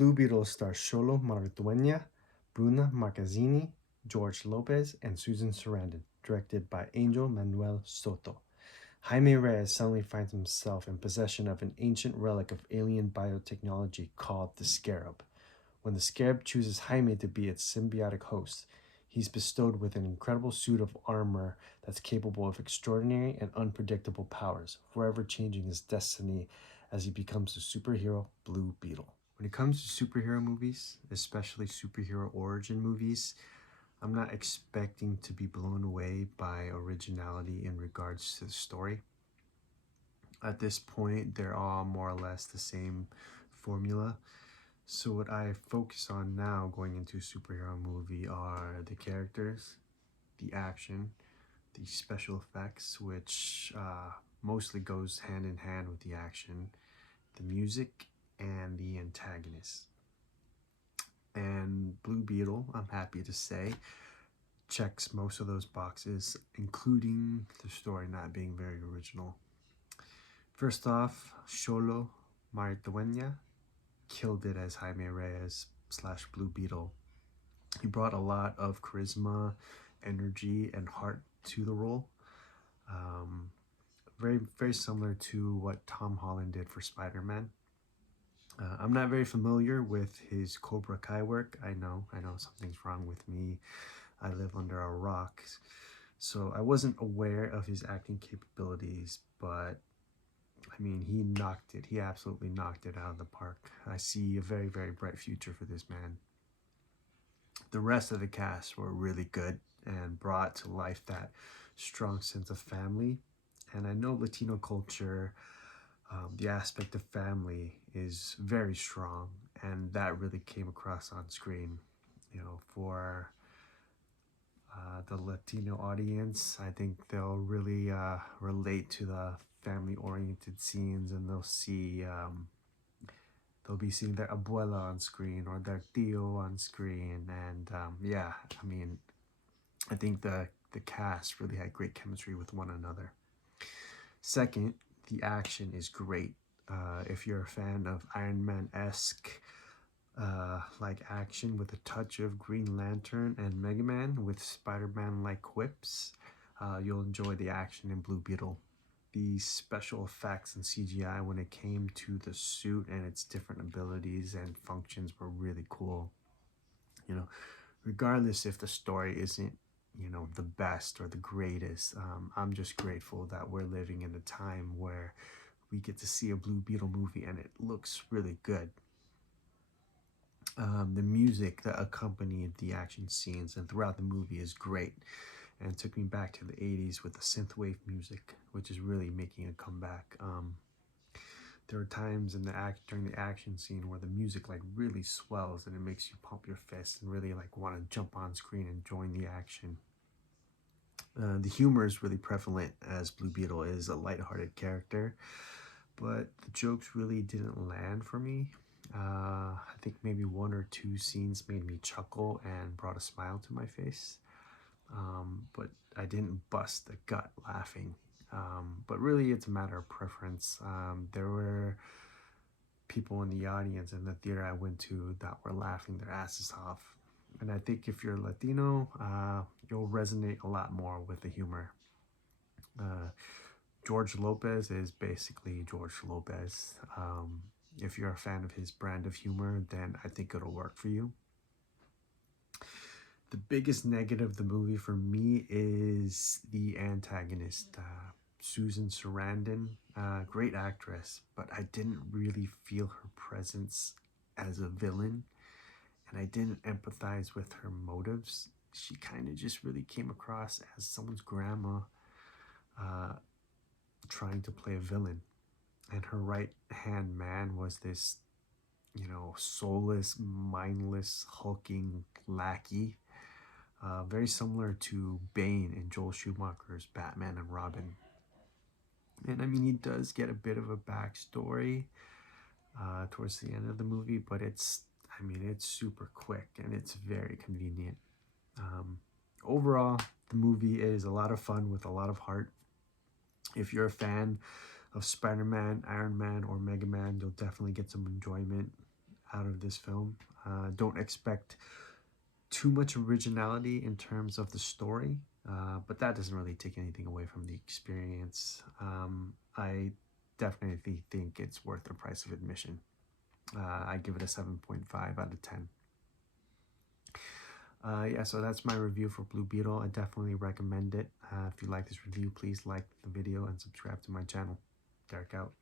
Blue Beetle stars Xolo Maridueña, Bruna Marquezine, George Lopez, and Susan Sarandon, directed by Angel Manuel Soto. Jaime Reyes suddenly finds himself in possession of an ancient relic of alien biotechnology called the Scarab. When the Scarab chooses Jaime to be its symbiotic host, he's bestowed with an incredible suit of armor that's capable of extraordinary and unpredictable powers, forever changing his destiny as he becomes the superhero Blue Beetle. When it comes to superhero movies, especially superhero origin movies, I'm not expecting to be blown away by originality in regards to the story. At this point, they're all more or less the same formula. So what I focus on now going into a superhero movie are the characters, the action, the special effects, which mostly goes hand in hand with the action, the music, and the antagonist. And Blue Beetle, I'm happy to say, checks most of those boxes, including the story not being very original. First off, Xolo Maridueña killed it as Jaime Reyes slash Blue Beetle. He brought a lot of charisma, energy, and heart to the role. Very similar to what Tom Holland did for Spider-Man. I'm not very familiar with his Cobra Kai work. I know something's wrong with me. I live under a rock. So I wasn't aware of his acting capabilities, but I mean, he knocked it. He absolutely knocked it out of the park. I see a very, very bright future for this man. The rest of the cast were really good and brought to life that strong sense of family. And I know Latino culture, the aspect of family is very strong, and that really came across on screen. You know, for the Latino audience, I think they'll really relate to the family-oriented scenes, and they'll be seeing their abuela on screen or their tío on screen, and yeah, I mean, I think the cast really had great chemistry with one another. Second, the action is great. If you're a fan of Iron Man-esque like action with a touch of Green Lantern and Mega Man with Spider-Man like quips, you'll enjoy the action in Blue Beetle. The special effects and CGI when it came to the suit and its different abilities and functions were really cool. You know, regardless if the story isn't, you know, the best or the greatest, I'm just grateful that we're living in a time where we get to see a Blue Beetle movie and it looks really good. The music that accompanied the action scenes and throughout the movie is great, and took me back to the 80s with the synthwave music, which is really making a comeback. There are times in during the action scene where the music like really swells and it makes you pump your fist and really like want to jump on screen and join the action. The humor is really prevalent as Blue Beetle is a lighthearted character, but the jokes really didn't land for me. I think maybe one or two scenes made me chuckle and brought a smile to my face, but I didn't bust the gut laughing. But really, it's a matter of preference. There were people in the audience in the theater I went to that were laughing their asses off. And I think if you're Latino, you'll resonate a lot more with the humor. George Lopez is basically George Lopez. If you're a fan of his brand of humor, then I think it'll work for you. The biggest negative of the movie for me is the antagonist, Susan Sarandon. Great actress, but I didn't really feel her presence as a villain, and I didn't empathize with her motives. She kind of just really came across as someone's grandma trying to play a villain. And her right-hand man was this, you know, soulless, mindless, hulking lackey. Very similar to Bane in Joel Schumacher's Batman and Robin. And I mean, he does get a bit of a backstory towards the end of the movie, but it's super quick and it's very convenient. Overall, the movie is a lot of fun with a lot of heart. If you're a fan of Spider-Man, Iron Man, or Mega Man, you'll definitely get some enjoyment. out of this film. Don't expect too much originality in terms of the story, but that doesn't really take anything away from the experience. I definitely think it's worth the price of admission. I give it a 7.5 out of 10. Yeah, so that's my review for Blue Beetle. I definitely recommend it. If you like this review, please like the video and subscribe to my channel. Derek out.